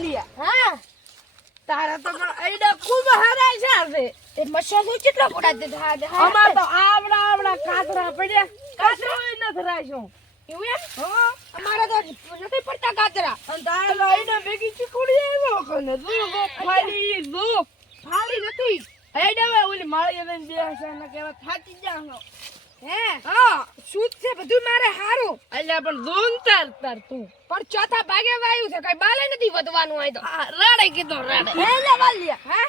વાલિયા હા? તારા તો આઈડા ખૂબ હારા છે હવે તે મસાલો કેટલો પડા દે હા અમાર તો આવડા આવડા કાતરા પડ્યા. કાતરા નથી રાખ્યો એવું એમ? હા? અમારે તો નથી પડતા કાતરા. અને તારા આઈડા ભેગી ચીકુડી આવ્યો કને જો ગો જો. ફાડી નથી. આઈડા ઓલી માળી લઈને બેસે ને કેવા થાકી જાનો હે? હા શું છે? બધું મારે હારું. એટલે પણ ધૂન તાર તાર તું. પણ ચોથા ભાગે વાયું છે. કઈ બાલે નથી વધવાનું આય તો. આ રાડે કીધો રાડે. હે વાલિયા હે?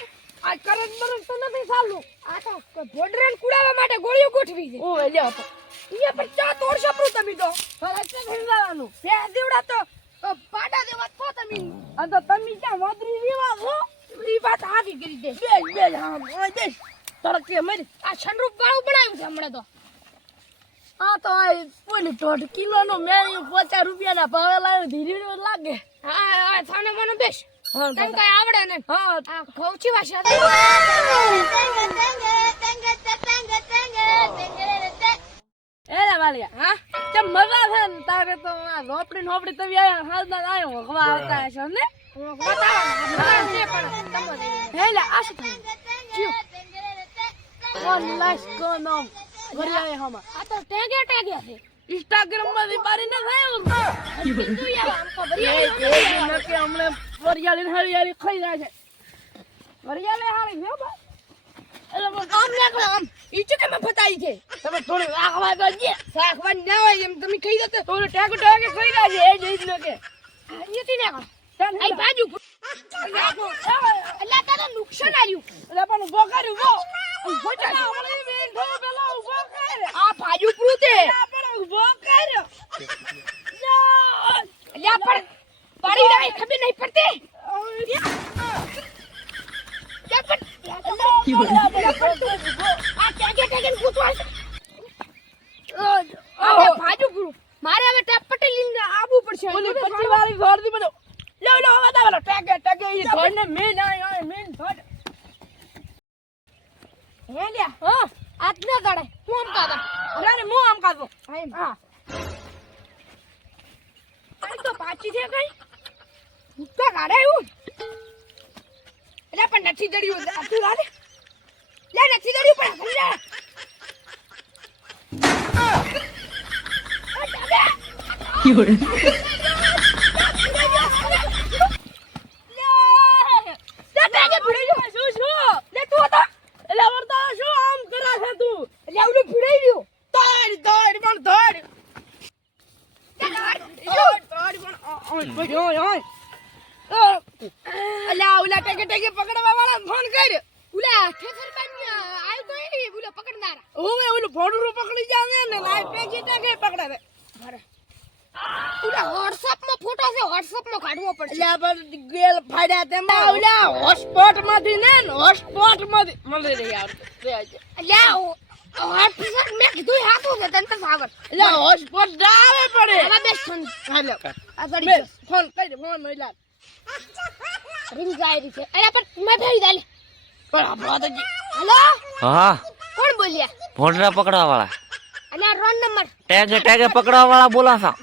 આ કરંટ બરંટ તો નથી ચાલુ આ તો ભોડરાને કુડાવવા માટે ગોળીઓ ગોઠવી છે. ઓ અલ્યા અહીંયા પર ચા તોડશો પ્રું તમે તો. બે દેવડા તો પાડા દેવા છો તમે. તો તમે ક્યાં વાદરી છો ઈ વાત આવી કરી દે બે બે હા મરી. આ સનરૂપ વાળું બનાવ્યું છે હમણાં તો. આ તો આ કોઈ દોઢ કિલો નો મેળ્યું પચાસ રૂપિયાના ભાવે લાવ્યો ધીરે લાગે. હા હા થાને મને બેસ. હા તને કઈ આવડે ને હા. આ ખવચી ભાષા એલા વાલિયા હા? તે મજા છે ને? તારે તો આ રોપડી નોપડી તમે આયા હાલ ના આયો હવા આવતા છે ને? હેલા આ શું થયું? કોણ લાઈસ કોનો ઘરિયાળે હમા આ તો ટેગે ટેગે છે. ઇન્સ્ટાગ્રામમાં બારી ના થયો તું. યાર આમ તો એ બધી એ નકે હમણે વરિયાળી હરિયાળી ખાઈ જાય છે. વરિયાળી હારી બા. એટલે પણ આમ નીકળો આમ. ઈ ચુકે મેં ફતાઈ છે? તમે થોડી રાખવા જે શાકવા ના હોય એમ તમે ખાઈ દો થોડું ટેકુ ટેકે ખાઈ જાય છે એ જ આઈ બાજુ અલ્લા તારે નુકસાન આવ્યું. એટલે પણ ઊભો કર ઊભો. ઊભો ચાલ હમણે બેન થયો પેલા ઊભો કર આ બાજુ પૂરું તે આ પણ ઊભો કર અલ્યા પણ પડી રહી ખબર નહીં પડતી યા પણ આ ટેગે ટેગે ને પૂછવા છે. આ બાજુ પૂરું મારે હે લ્યા હા આજ ના દડે હું આમ કાદા અરે મો આમ કાતો હા આ તો પાછી છે કઈ કાઢે એવું એટલે પણ નથી જડ્યું તું લાલે લે નથી દોડ પણ ઓય ઓય અલ્યા ઓલા ટેકે ટેકે પકડવા વાળા ફોન કર ઓલા ઠેસર બેન આયો તો એ ઓલા પકડનારા હું ઓલું ફોડું પકડી જાવે ને લાઈ પેકી ટકે પકડે છે ઓલા વોટ્સએપમાં ફોટો છે વોટ્સએપમાં કાઢવો પડશે. એટલે બધું ગેલ ફાડ્યા તેમાં ઓલા હોટસ્પોટમાંથી ને હોટસ્પોટમાંથી મળી રહી આવતું અલ્યા વોટ્સએપ મેં કીધું હાથું છે તને તો ફાવર એટલે હોટસ્પોટ ડાવે પડે હવે બેસ ફોન. હાલો. આ સડી ફોન કરી ફોન ઓલા રિંગ જાય રહી છે. અલ્યા પણ મેં ભરી દાલે. પણ આપણો તો હેલો? હા. કોણ બોલ્યા? ભોંડરા પકડવા વાળા અને આ રોન નંબર. ટેગે ટેગે પકડવા વાળા બોલાસા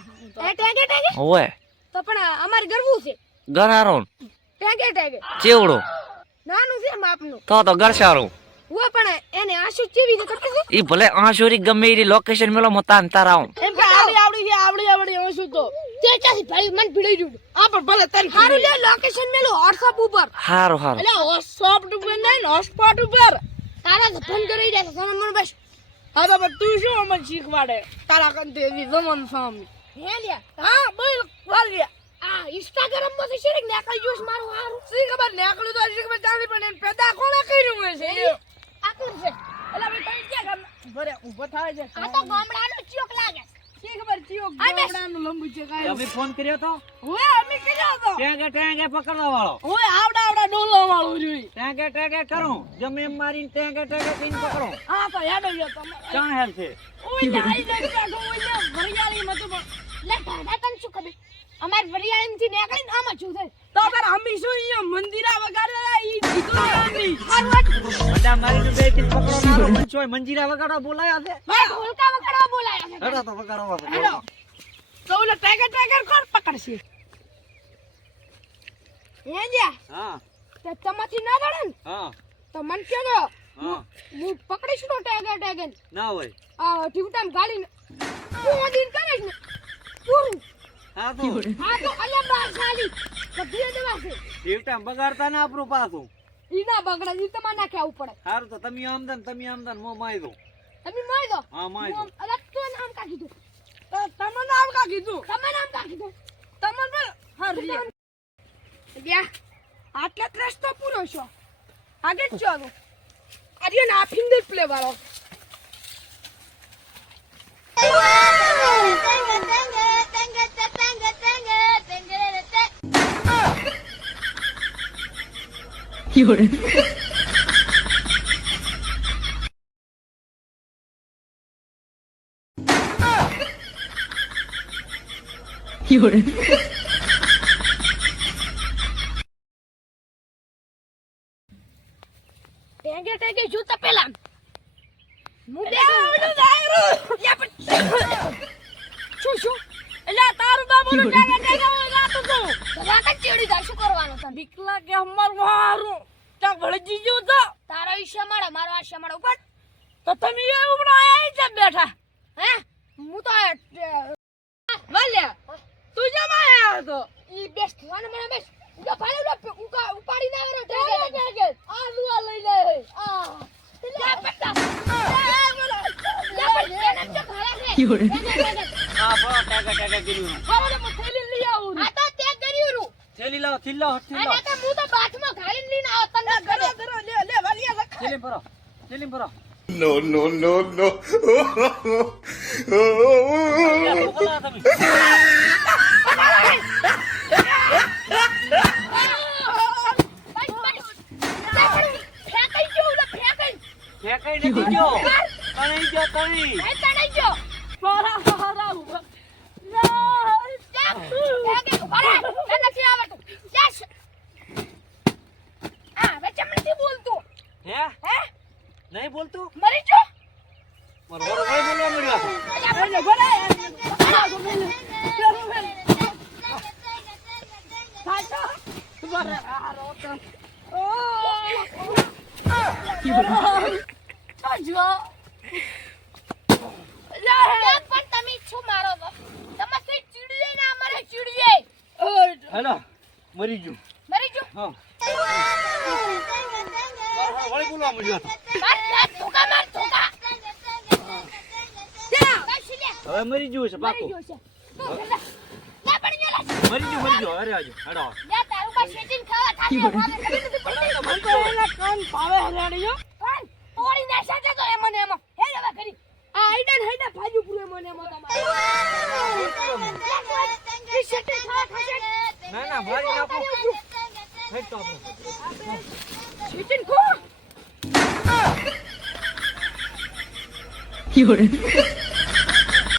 એ ટેગે ટેગે? ઓય તો પણ અમારે ગરવું છે. ગરારું ટેગે ટેગે. ચેવડો. નાનું છે માપનું તો તો ગરસારું. હું પણ એને આંસુ ચેવી રીતે કરતી છે? ઈ ભલે આંસુરી ગમે એ લોકેશન મેલો મતા અંતર આવું. એમ કે આવડી આવડી છે આવડી આવડી હું તો. તે ચાસી ભાઈ મન ભીડી રહ્યું આ પણ ભલે તને હારું લે લોકેશન મેલો WhatsApp ઉપર. હારું હારું. એટલે WhatsApp ઉપર નહીં હોટસ્પોટ ઉપર. તારા તો ફોન કરી દે તને મને બસ. હા તો પણ તું શું અમને શીખવાડે? તારા કંતે એવી જમન સામે. હે લ્યા. હા બોલ બોલ લ્યા. આ ઇન્સ્ટાગ્રામમાં શેરીક નીકળી નેકળી જોશ મારું હારું. શી ખબર? નેકળું તો શી ખબર ચાલી પણ એને પેદા કોણે કર્યું છે? આ કોણ છે? એટલે ભાઈ તઈ ક્યાં ભરે ઊભો થાય છે. આ તો ગામડાનો ચોક લાગે. શી ખબર ચિયો. ગામડાનું લંબુ કાંઈ. તમે ફોન કર્યો તો? ઓય અમે કર્યો તો. ટેગે ટેગે પકડવા વાળો ઓય આવડા આવડા ડોલો વાળું જોઈ. ટેગે ટેગે કરું. જમે મારીને ટેગે ટેગે કઈને પકડો. હા તો હેડો ગયો તમે ચાણ હેલ છે ઓય આઈ જાય કાઢો ઓય ભરિયાળી માં લે ઢાઢા તને શું ખબર? અમાર વરિયાળી થી નીકળીને આમાં શું છે તો તાર હમી શું અહીંયા મંદિરા વગાડેલા મંજીરા વગાડવા બોલાયા છે ઢોલકા વગાડવા બોલાયા છે હેડો તો વગાડવા હેડો તો ઓલે ટાઈગર ટાઈગર કોણ પકડશે હે હા તે. તમાથી ના દડે ને હા તો મન કેજો હા હું પકડીશ નો ટેગે ના હોય આ ટીવટામ ગાડીને હું દિન કરીશ ને પૂરું હા તો હા તો અલે બાર સાલી બધી દવા છે ટીવટા બગાડતા ને આપણું પાછું. ઈ ના બગડે ઈ તમારે ના કેવું પડે. સારું તો તમે આમદન તમે આમદન મો મારી દો તમે મારી દો? હા મારી દો અરે તો નામ કા કીધું તો તમે નામ કા કીધું તમે નામ કા કીધું તમે બોલ હરિયા ગયા આટલે ત્રસ તો પૂરો છો. આગળ જ ચાલો આજે ના ફિંગર પ્લે વાળો. ટેંગે ટેંગે જૂતા પેલા હું બે યા પણ શું શું એટલે તારું બાબુ નું ટેકે ટેકે હું જાતું છું વાકન ચેડી જાય શું કરવાનું તને? બીકલા કે અમાર મારું ત્યાં ભળી જીજો તો. તારો મારો મારો આશ્રમ મારો ઉપર તો તમે એવું પણ આયા છે બેઠા? હે? હું તો ભલે તું જેમ આયા હતો? ઈ બેસ્ટ વાને મને બેસ્ટ. ભાલે ઉગા ઉપાડી ના આવરો ટેકે ટેકે આ લઈ લઈને આ લા પટ્ટા. લા બોલો લા પટ્ટા નામ તો છે હા બરો ટેકા ટેકા કર્યું હવે હું થેલી લઈ આવું આ તો તે કર્યું રૂ થેલી લાવો થેલી લાવો થેલી લાવો તો હું તો બાથમાં ઘાલીને લઈને આવો તને લે લે વાલિયા થેલી ભરો થેલી ભરો ફેંકાઈ ગયો ફેંકાઈ ફેંકાઈ નથી ગયો તણી ગયો તણી એ તણાઈ ગયો નહીં બોલતું મરી જો મારો બરો કઈ બોલવા મળ્યો આ રોતો ઓ જો યા પણ તમે શું મારો છો તમે કઈ ચીડીએ ના મરે ચીડીએ હેલો મરી ગયું. મરી ગયું? હા. વળી બોલવા મળ્યો હતો. માર માર ધોકા માર ધોકા. બસ લે હવે મરી ગયું છે પાકું. મરી ગયું મરી ગયું અરે આજો હેડો. ના મારી નાખો. હેડ તો આપણે ખો 有人，